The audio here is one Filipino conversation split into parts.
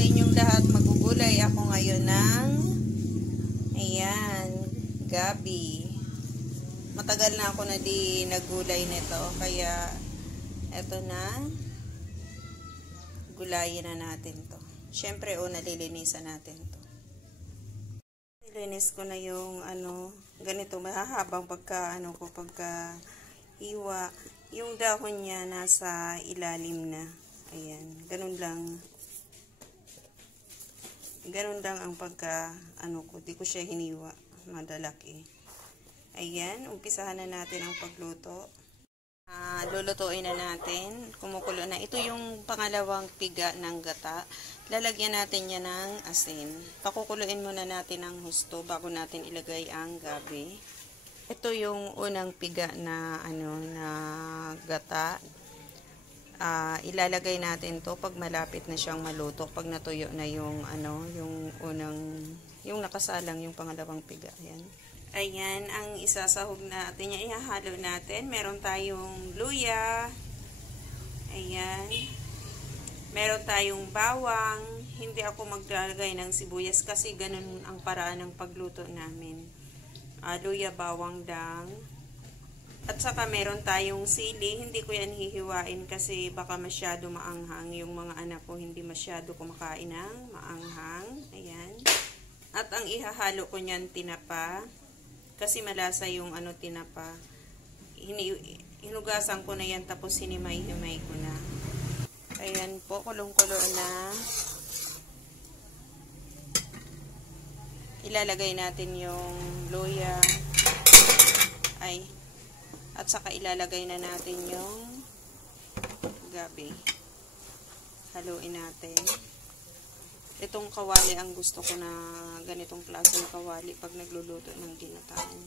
sa inyong lahat. Magugulay ako ngayon ng ayan, gabi. Matagal na ako na di nagulay nito, kaya eto na, gulayin na natin to. Syempre, nalilinisan natin to. Nilinis ko na yung ganito, mahahabang pagka hiwa. Yung dahon niya nasa ilalim na. Ayan, ganun lang. Ganun lang ang pagka, di ko siya hiniwa. Madalaki. Ayan, umpisahan na natin ang pagluto. Lulutuin na natin. Kumukulo na. Ito yung pangalawang piga ng gata. Lalagyan natin yan ng asin. Pakukuluin muna natin ng husto bago natin ilagay ang gabi. Ito yung unang piga na, na gata. Ilalagay natin to pag malapit na siyang maluto, pag natuyo na yung yung nakasalang yung pangalawang piga. Ayan, ang isasahog natin, ihahalo natin. Meron tayong luya. Ayan. Meron tayong bawang. Hindi ako maglalagay ng sibuyas kasi ganun ang paraan ng pagluto namin. Luya, bawang lang. At saka meron tayong sili, hindi ko yan hihiwain kasi baka masyado maanghang. Yung mga anak ko hindi masyado kumakain ng maanghang. Ayan. At ang ihahalo ko niyan tinapa. Kasi malasa yung tinapa. Hinugasan ko na yan tapos hinimay-himay ko na. Ayan po, kulong-kulo na. Ilalagay natin yung luya. At saka ilalagay na natin yung gabi. Haluin natin. Itong kawali ang gusto ko na ganitong klaseng kawali pag nagluluto ng ginataan.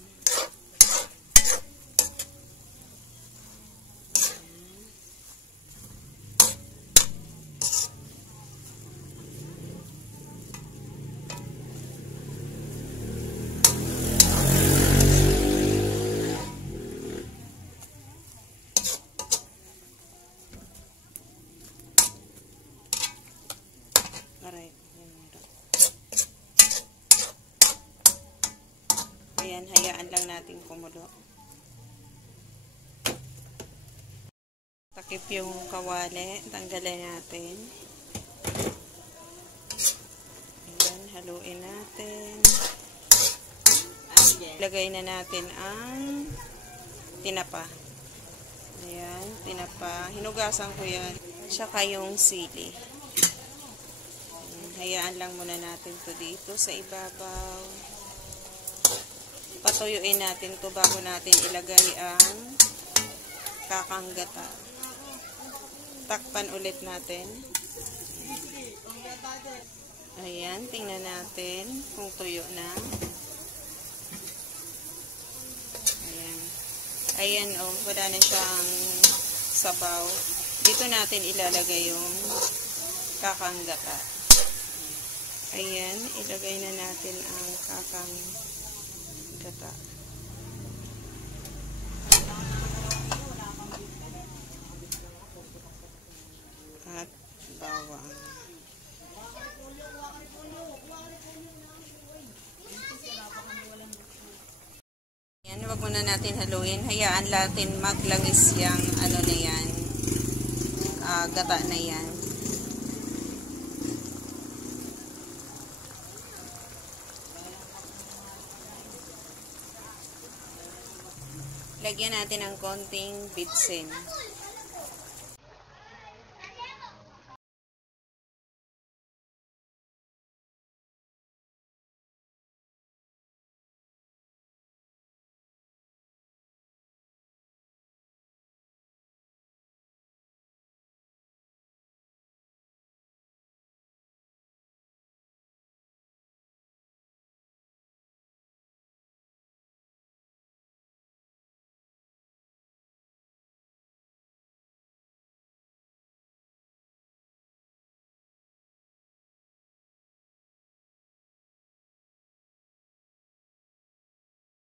Ayan, hayaan lang natin kumulo. Takip yung kawali, tanggalin natin. Ayan, haluin natin. Lagay na natin ang tinapa. Ayan, tinapa. Hinugasan ko yan. Tsaka yung sili. Ayan, hayaan lang muna natin to dito sa ibabaw. Patuyuin natin to bago natin ilagay ang kakang gata. Takpan ulit natin. Ayan, tingnan natin kung tuyo na. Ayan. Ayan, wala na siyang sabaw. Dito natin ilalagay yung kakang gata. Ayan, ilagay na natin ang kakang gata. At bawang. Yan, wag muna natin haluin. Hayaan natin maglangis yung na yan. Gata na yan. Lagyan natin ng konting bitsin.